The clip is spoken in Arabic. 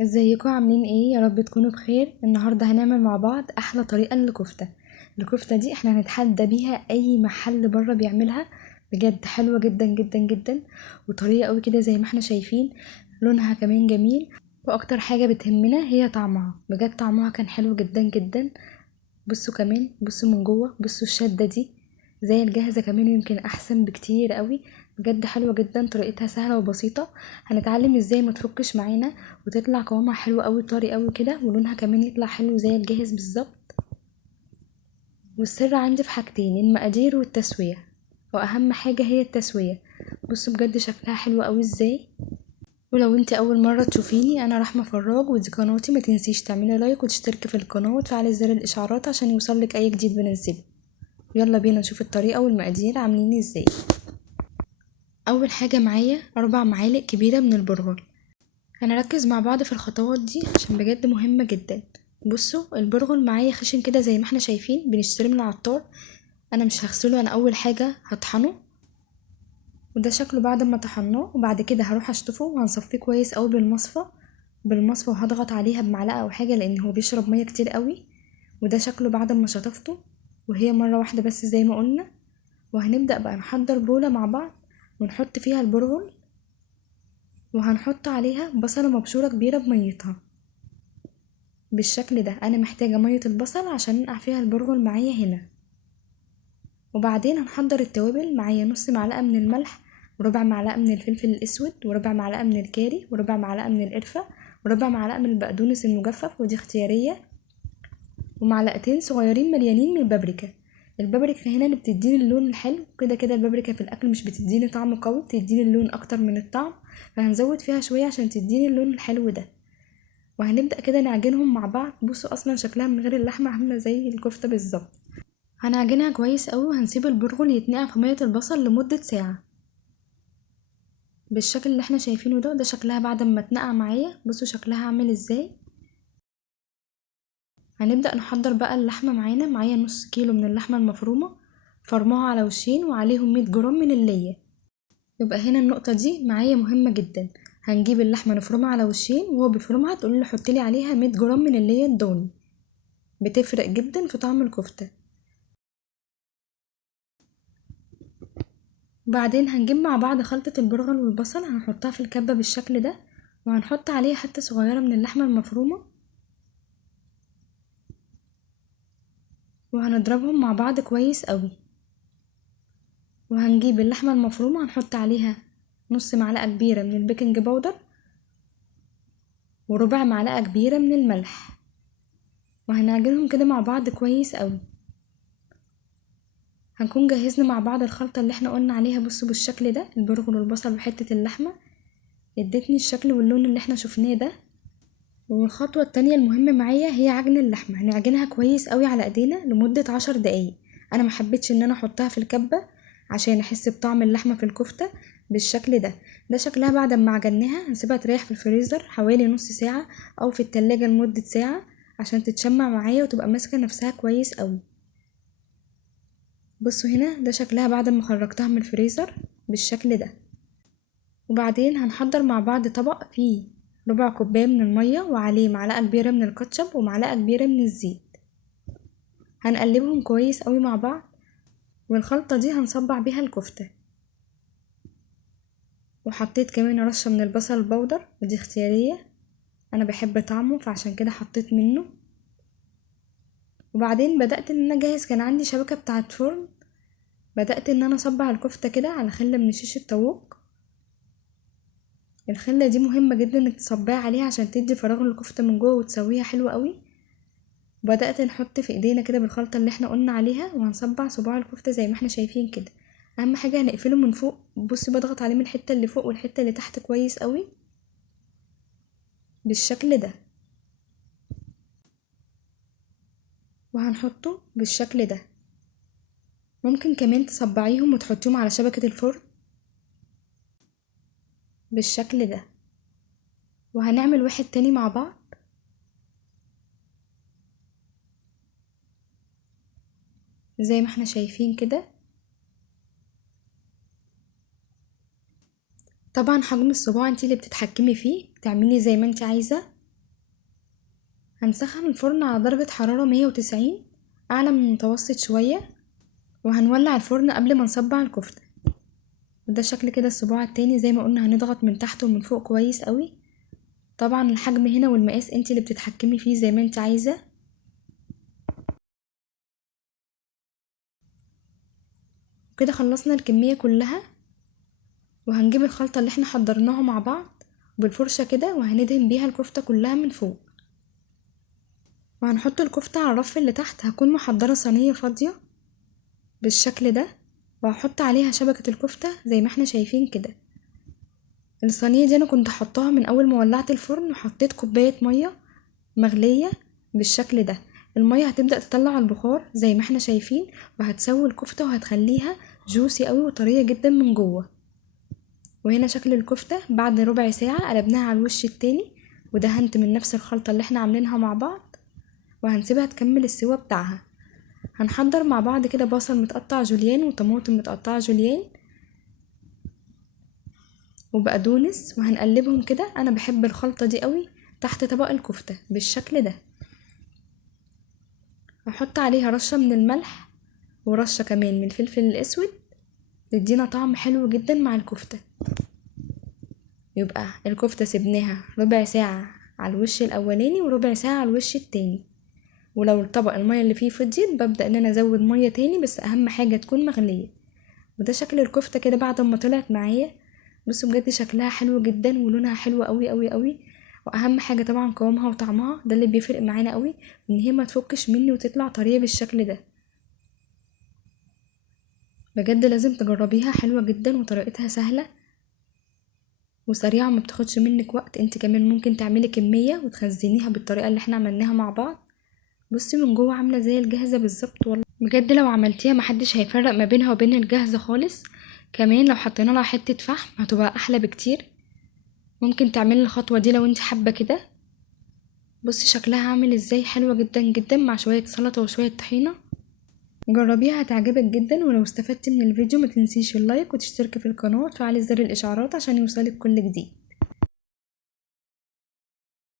ازيكم عاملين ايه؟ يا رب تكونوا بخير. النهارده هنعمل مع بعض احلى طريقه للكفته. الكفته دي احنا هنتحدى بيها اي محل بره بيعملها. بجد حلوه جدا جدا جدا، وطريه قوي كده زي ما احنا شايفين. لونها كمان جميل، واكتر حاجه بتهمنا هي طعمها. بجد طعمها كان حلو جدا جدا. بصوا كمان، بصوا من جوه، بصوا الشدة دي زي الجاهزة كمان، يمكن احسن بكتير قوي. بجد حلوة جدا، طريقتها سهلة وبسيطة. هنتعلم ازاي ما تفكش معانا وتطلع قوامها حلو قوي، طري قوي كده، ولونها كمان يطلع حلو زي الجاهز بالظبط. والسر عندي في حاجتين: المقادير والتسوية، واهم حاجة هي التسوية. بصوا بجد شكلها حلو قوي ازاي. ولو انت اول مرة تشوفيني، انا رحمة فراج ودي قناتي. ما تنسيش تعملي لايك وتشتركي في القناة وتفعلي زر الاشعارات عشان يوصلك اي جديد بنزله. يلا بينا نشوف الطريقة والمقادير عاملين ازاي. اول حاجة معايا 4 معالق كبيرة من البرغل. هنركز مع بعض في الخطوات دي عشان بجد مهمة جدا. بصوا البرغل معايا خشن كده زي ما احنا شايفين، بنشتري من العطار. انا مش هغسله، انا اول حاجة هطحنه، وده شكله بعد ما طحناه. وبعد كده هروح اشطفه وهنصفيه كويس قوي بالمصفى وهضغط عليها بمعلقة او حاجة لان هو بيشرب مية كتير قوي. وده شكله بعد ما شطفته، وهي مرة واحدة بس زي ما قلنا. وهنبدأ بقى نحضر بولة مع بعض ونحط فيها البرغل، وهنحط عليها بصلة مبشورة كبيرة بميتها بالشكل ده. انا محتاجة مية البصل عشان ننقع فيها البرغل معايا هنا. وبعدين هنحضر التوابل. معايا نص معلقة من الملح، وربع معلقة من الفلفل الاسود، وربع معلقة من الكاري، وربع معلقة من القرفة، وربع معلقة من البقدونس المجفف ودي اختيارية، ومعلقتين صغيرين مليانين من البابريكا. البابريكا هنا اللي بتديني اللون الحلو. كده كده البابريكا في الاكل مش بتديني طعم قوي، بتديني اللون اكتر من الطعم، فهنزود فيها شوية عشان تديني اللون الحلو ده. وهنبدأ كده نعجنهم مع بعض. بصوا اصلا شكلها من غير اللحمة عاملة زي الكفتة بالظبط. هنعجنها كويس قوي وهنسيب البرغل يتنقع في مية البصل لمدة ساعة بالشكل اللي احنا شايفينه ده. شكلها بعد ما اتنقع معايا. بصوا شكلها عامل ازاي. هنبدأ نحضر بقى اللحمة. معايا نص كيلو من اللحمة المفرومة، فرماها على وشين وعليهم 100 جرام من اللية. يبقى هنا النقطة دي معايا مهمة جدا. هنجيب اللحمة نفرمها على وشين، وهو بيفرمها تقولي له حطيلي عليها 100 جرام من اللية الضاني. بتفرق جدا في طعم الكفتة. بعدين هنجيب مع بعض خلطة البرغل والبصل، هنحطها في الكبة بالشكل ده، وهنحط عليها حتة صغيرة من اللحمة المفرومة، وهنضربهم مع بعض كويس قوي. وهنجيب اللحمة المفرومة هنحط عليها نص معلقة كبيرة من البيكنج باودر، وربع معلقة كبيرة من الملح، وهنعجنهم كده مع بعض كويس قوي. هنكون جهزنا مع بعض الخلطة اللي احنا قلنا عليها. بصوا بالشكل ده البرغل والبصل وحتة اللحمة ادتني الشكل واللون اللي احنا شفناه ده. والخطوة التانية المهمة معايا هي عجن اللحمة. هنعجنها كويس قوي على ايدينا لمدة 10 دقايق. انا محبتش ان انا احطها في الكبة عشان احس بطعم اللحمة في الكفتة بالشكل ده. شكلها بعد ما عجناها. هنسيبها تريح في الفريزر حوالي نص ساعة او في التلاجة لمدة ساعة عشان تتشمع معايا وتبقى ماسكة نفسها كويس قوي. بصوا هنا شكلها بعد ما خرجتها من الفريزر بالشكل ده. وبعدين هنحضر مع بعض طبق فيه ربع كوباية من المية، وعليه معلقة كبيرة من الكاتشب ومعلقة كبيرة من الزيت. هنقلبهم كويس قوي مع بعض، والخلطة دي هنصبع بيها الكفتة. وحطيت كمان رشة من البصل البودر ودي اختيارية، انا بحب طعمه فعشان كده حطيت منه. وبعدين بدأت ان انا اجهز. كان عندي شبكة بتاعت فرن، بدأت ان انا اصبع الكفتة كده على خلة من شيش الطاووق. الخلة دي مهمة جدا انك تصبعي عليها عشان تدي فراغ للكفتة من جوه وتسويها حلوة قوي. وبدأت نحط في ايدينا كده بالخلطة اللي احنا قلنا عليها، وهنصبع صباع الكفتة زي ما احنا شايفين كده. اهم حاجة هنقفله من فوق. بصي بضغط عليه من الحتة اللي فوق والحتة اللي تحت كويس قوي بالشكل ده. وهنحطه بالشكل ده. ممكن كمان تصبعيهم وتحطيهم على شبكة الفرن بالشكل ده. وهنعمل واحد تاني مع بعض زي ما احنا شايفين كده. طبعا حجم الصباع انتي اللي بتتحكمي فيه، بتعملي زي ما انتي عايزة. هنسخن الفرن على درجة حرارة 190 اعلى من المتوسط شوية، وهنولع الفرن قبل ما نصبع الكفتة. وده شكل كده الصباع التاني. زي ما قلنا هنضغط من تحت ومن فوق كويس قوي. طبعا الحجم هنا والمقاس انت اللي بتتحكمي فيه زي ما انت عايزة. كده خلصنا الكمية كلها، وهنجيب الخلطة اللي احنا حضرناها مع بعض بالفرشة كده وهندهن بيها الكفتة كلها من فوق. وهنحط الكفتة على الرف اللي تحت. هكون محضرة صينية فاضية بالشكل ده، وهحط عليها شبكة الكفتة زي ما احنا شايفين كده. الصينية دي انا كنت حطاها من اول ما ولعت الفرن، وحطيت كوباية مية مغلية بالشكل ده. المية هتبدأ تطلع البخار زي ما احنا شايفين، وهتسوي الكفتة وهتخليها جوسي قوي وطرية جدا من جوه. وهنا شكل الكفتة بعد ربع ساعة قلبناها على الوش التاني، ودهنت من نفس الخلطة اللي احنا عاملينها مع بعض، وهنسيبها تكمل السوا بتاعها. هنحضر مع بعض كده بصل متقطع جوليان وطماطم متقطعة جوليان وبقدونس، وهنقلبهم كده. انا بحب الخلطة دي قوي تحت طبق الكفتة بالشكل ده. هحط عليها رشة من الملح ورشة كمان من الفلفل الاسود، تدينا طعم حلو جدا مع الكفتة. يبقى الكفتة سيبناها ربع ساعة على الوش الاولاني وربع ساعة على الوش التاني. ولو الطبق المية اللي فيه فضيت ببدأ ان انا ازود مية تاني، بس اهم حاجة تكون مغلية. وده شكل الكفتة كده بعد ما طلعت معايا. بصوا بجد شكلها حلو جدا ولونها حلو قوي قوي قوي. واهم حاجة طبعا قوامها وطعمها، ده اللي بيفرق معانا قوي، ان هي ما تفكش مني وتطلع طرية بالشكل ده. بجد لازم تجربيها، حلوة جدا وطريقتها سهلة وسريعة، ما بتاخدش منك وقت. انت كمان ممكن تعملي كمية وتخزنيها بالطريقة اللي احنا عملناها مع بعض. بصي من جوه عاملة زي الجاهزة بالظبط. والله بجد لو عملتيها محدش هيفرق ما بينها وبين الجاهزة خالص. كمان لو حطينا لها حتة فحم هتبقى احلى بكتير. ممكن تعملي الخطوة دي لو انت حابة كده. بصي شكلها عامل ازاي، حلوة جدا جدا مع شوية سلطة وشوية طحينة. جربيها هتعجبك جدا. ولو استفدتي من الفيديو ما تنسيش اللايك وتشتركي في القناة وتفعلي زر الاشعارات عشان يوصلك كل جديد.